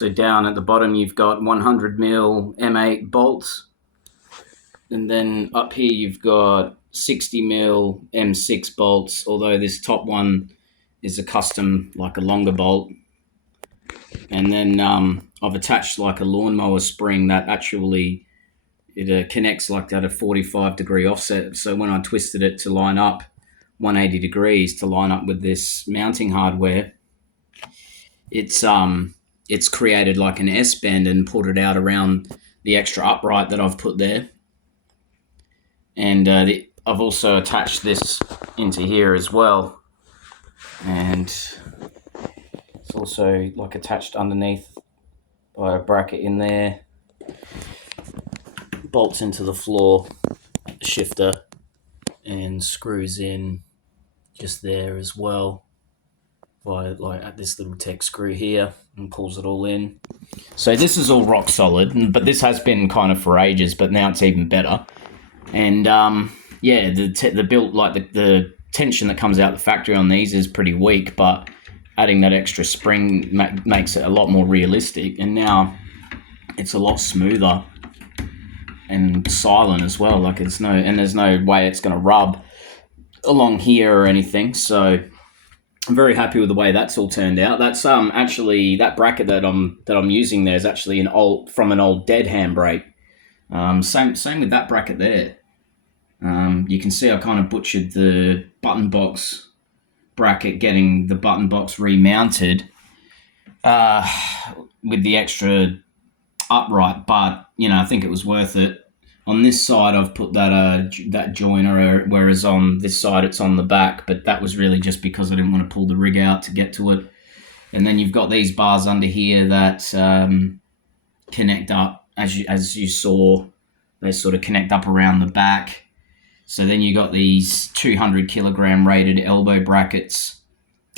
So down at the bottom, you've got 100 mil M8 bolts. And then up here, you've got 60 mil M6 bolts, although this top one is a custom, like a longer bolt. And then I've attached like a lawnmower spring that actually it connects like at a 45-degree offset. So when I twisted it to line up 180 degrees to line up with this mounting hardware, it's created like an S bend and put it out around the extra upright that I've put there. And I've also attached this into here as well, and it's also like attached underneath by a bracket in there. Bolts into the floor, shifter, and screws in just there as well by like at this little tech screw here, and pulls it all in. So this is all rock solid, but this has been kind of for ages, but now it's even better. And yeah, the built like the tension that comes out the factory on these is pretty weak, but adding that extra spring makes it a lot more realistic, and now it's a lot smoother and silent as well. Like there's no way it's going to rub along here or anything. So I'm very happy with the way that's all turned out. That's actually that bracket that I'm using there is actually an old dead handbrake. Same with that bracket there. You can see I kind of butchered the button box bracket, getting the button box remounted with the extra upright, but I think it was worth it. On this side, I've put that joiner, whereas on this side it's on the back, but that was really just because I didn't want to pull the rig out to get to it. And then you've got these bars under here that connect up, as you saw, they sort of connect up around the back. So then you got these 200 kilogram rated elbow brackets,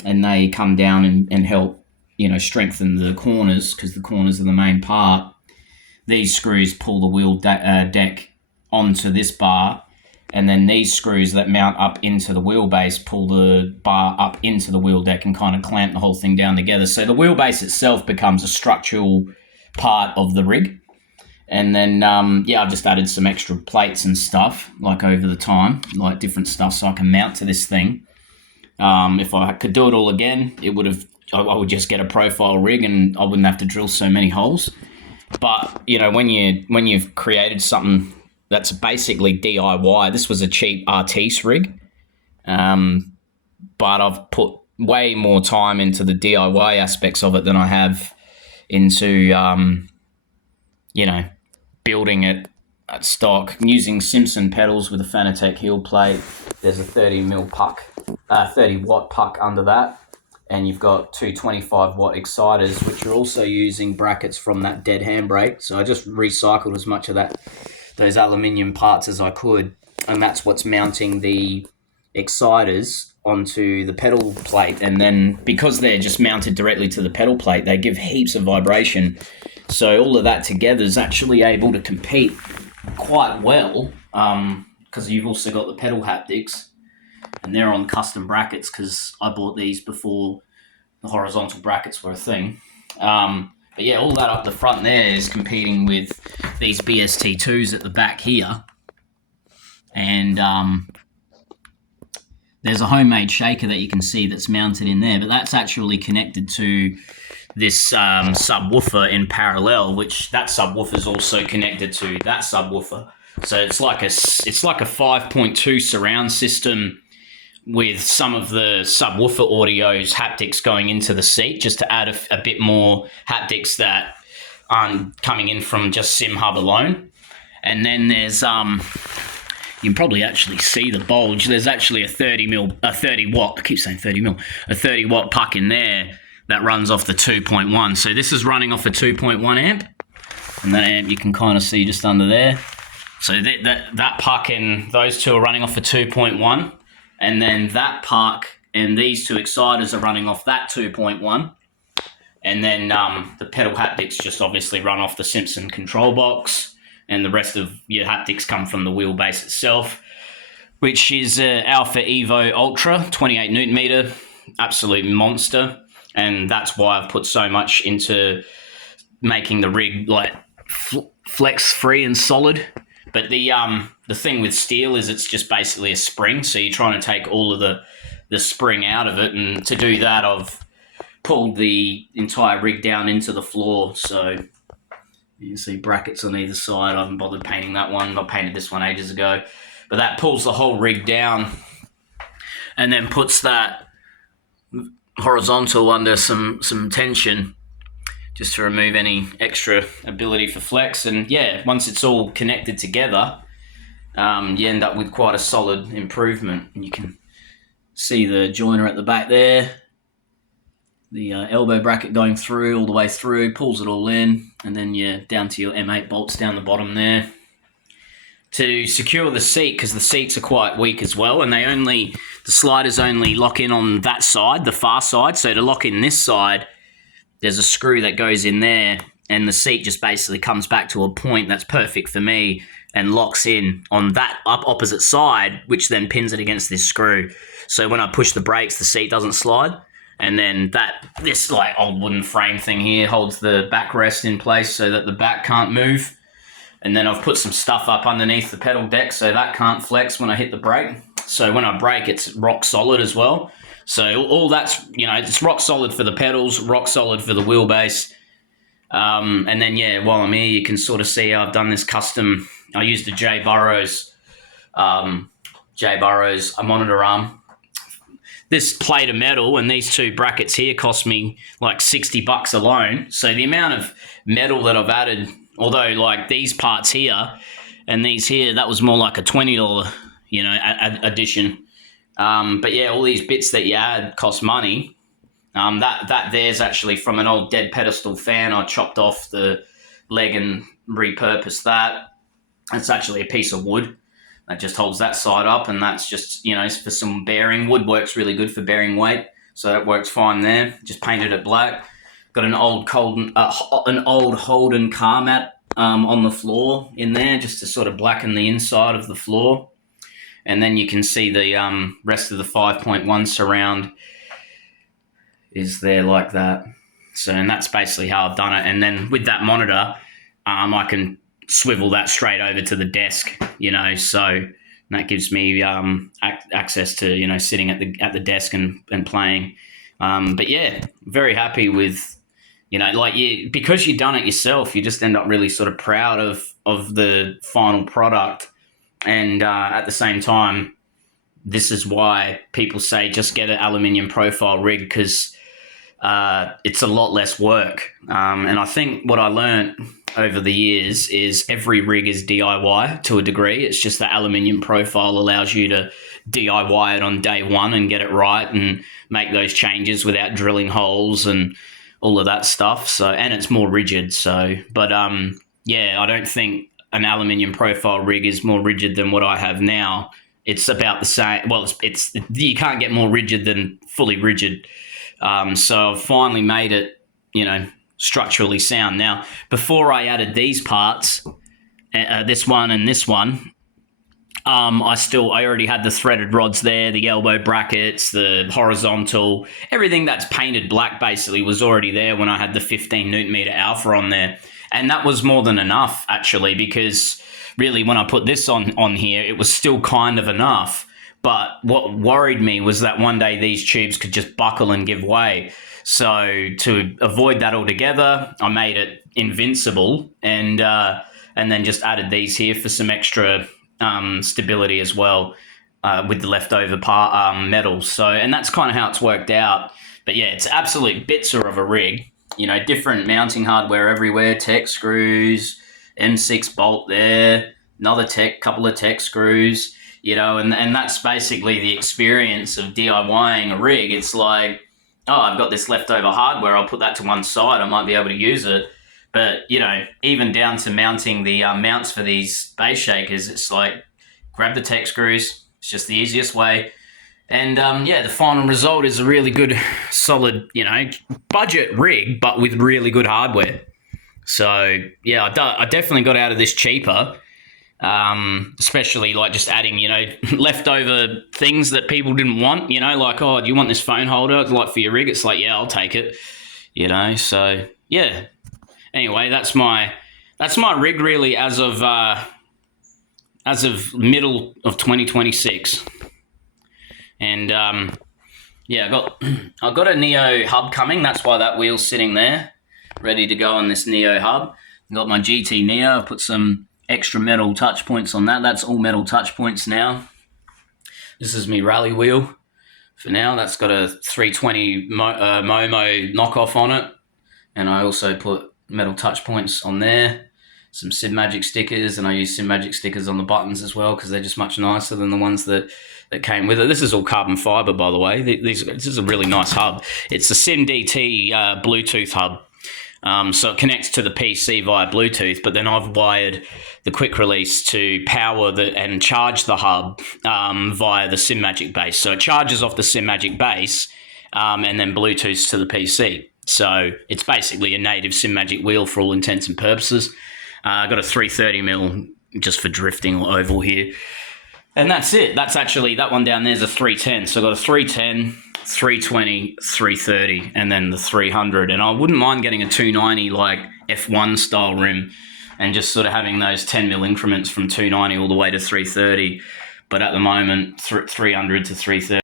and they come down and help, strengthen the corners, because the corners are the main part. These screws pull the wheel deck onto this bar, and then these screws that mount up into the wheelbase pull the bar up into the wheel deck and kind of clamp the whole thing down together. So the wheelbase itself becomes a structural part of the rig. And then, I've just added some extra plates and stuff, like over the time, like different stuff so I can mount to this thing. If I could do it all again, I would just get a profile rig and I wouldn't have to drill so many holes. But, when you've created something that's basically DIY, this was a cheap Artis rig, but I've put way more time into the DIY aspects of it than I have into, building it at stock. I'm using Simpson pedals with a Fanatec heel plate. There's a 30 watt puck under that. And you've got two 25-watt exciters, which are also using brackets from that dead handbrake. So I just recycled as much of those aluminium parts as I could, and that's what's mounting the exciters onto the pedal plate. And then because they're just mounted directly to the pedal plate, they give heaps of vibration. So all of that together is actually able to compete quite well, because you've also got the pedal haptics. And they're on custom brackets because I bought these before the horizontal brackets were a thing. But yeah, all that up the front there is competing with these BST2s at the back here. And there's a homemade shaker that you can see that's mounted in there, but that's actually connected to this subwoofer in parallel, which that subwoofer is also connected to that subwoofer. So it's like a 5.2 surround system with some of the subwoofer audio's haptics going into the seat, just to add a bit more haptics that aren't coming in from just SimHub alone. And then there's you can probably actually see the bulge. There's actually a 30 watt. I keep saying 30 mil. A 30 watt puck in there that runs off the 2.1. So this is running off a 2.1 amp, and that amp you can kind of see just under there. So that puck and those two are running off a 2.1. And then that puck and these two exciters are running off that 2.1. And then the pedal haptics just obviously run off the Simpson control box. And the rest of your haptics come from the wheelbase itself, which is Alpha Evo Ultra, 28 Newton meter, absolute monster. And that's why I've put so much into making the rig like flex free and solid. But the thing with steel is it's just basically a spring, so you're trying to take all of the spring out of it, and to do that, I've pulled the entire rig down into the floor. So you can see brackets on either side. I haven't bothered painting that one. I painted this one ages ago, but that pulls the whole rig down, and then puts that horizontal under some tension, just to remove any extra ability for flex. And yeah, once it's all connected together, you end up with quite a solid improvement. And you can see the joiner at the back there, the elbow bracket going through all the way through, pulls it all in, and then you're down to your M8 bolts down the bottom there. To secure the seat, because the seats are quite weak as well, and the sliders only lock in on that side, the far side. So to lock in this side, there's a screw that goes in there, and the seat just basically comes back to a point that's perfect for me and locks in on that opposite side, which then pins it against this screw. So when I push the brakes, the seat doesn't slide. And then this like old wooden frame thing here holds the backrest in place so that the back can't move. And then I've put some stuff up underneath the pedal deck so that can't flex when I hit the brake. So when I brake, it's rock solid as well. So all that's, it's rock solid for the pedals, rock solid for the wheelbase. And then, yeah, while I'm here, you can sort of see I've done this custom. I used a J Burrows a monitor arm. This plate of metal and these two brackets here cost me like $60 alone. So the amount of metal that I've added, although like these parts here and these here, that was more like a $20, addition. But yeah, all these bits that you add cost money. That there's actually from an old dead pedestal fan. I chopped off the leg and repurposed that. It's actually a piece of wood that just holds that side up, and that's just, for some bearing. Wood works really good for bearing weight, so that works fine there. Just painted it black. Got an old Holden car mat on the floor in there, just to sort of blacken the inside of the floor. And then you can see the rest of the 5.1 surround is there like that. So, and that's basically how I've done it. And then with that monitor, I can swivel that straight over to the desk, so that gives me access to, sitting at the desk and playing. But yeah, very happy with, because you've done it yourself, you just end up really sort of proud of the final product. And at the same time, this is why people say just get an aluminium profile rig, because it's a lot less work. And I think what I learned over the years is every rig is DIY to a degree. It's just the aluminium profile allows you to DIY it on day one and get it right and make those changes without drilling holes and all of that stuff. So, and it's more rigid. So, but yeah, I don't think an aluminium profile rig is more rigid than what I have now. It's about the same. Well, it's you can't get more rigid than fully rigid. So I've finally made it, structurally sound. Now, before I added these parts, this one and this one, I already had the threaded rods there, the elbow brackets, the horizontal, everything that's painted black basically was already there when I had the 15 Newton meter alpha on there. And that was more than enough, actually, because really when I put this on here, it was still kind of enough. But what worried me was that one day these tubes could just buckle and give way. So to avoid that altogether, I made it invincible and then just added these here for some extra stability as well with the leftover metal. So, and that's kind of how it's worked out. But yeah, it's absolute bitzer of a rig. Different mounting hardware everywhere, tech screws, M6 bolt there, another couple of tech screws. And that's basically the experience of DIYing a rig. It's like, oh, I've got this leftover hardware, I'll put that to one side, I might be able to use it. But, even down to mounting the mounts for these bass shakers, it's like, grab the tech screws, it's just the easiest way. And, the final result is a really good, solid, budget rig, but with really good hardware. So, yeah, I definitely got out of this cheaper. Especially like just adding, leftover things that people didn't want, like, oh, do you want this phone holder? Like for your rig? It's like, yeah, I'll take it, so yeah. anyway, that's my rig really as of middle of 2026, and yeah, I got a Neo hub coming. That's why that wheel's sitting there, ready to go on this Neo hub. I got my GT Neo. I put some extra metal touch points on that. That's all metal touch points now. This is me rally wheel for now. That's got a 320 Momo knockoff on it, and I also put metal touch points on there. Some Sim Magic stickers, and I use Sim Magic stickers on the buttons as well because they're just much nicer than the ones that came with it. This is all carbon fiber, by the way. This is a really nice hub. It's a SimDT Bluetooth hub. So it connects to the PC via Bluetooth, but then I've wired the quick release to power and charge the hub via the Sim Magic base. So it charges off the Sim Magic base and then Bluetooths to the PC. So it's basically a native Sim Magic wheel for all intents and purposes. I got a 330mm just for drifting oval here. And that's it. That's actually, that one down there is a 310. So I got a 310, 320, 330, and then the 300. And I wouldn't mind getting a 290 like F1 style rim and just sort of having those 10mm increments from 290 all the way to 330. But at the moment, 300 to 330.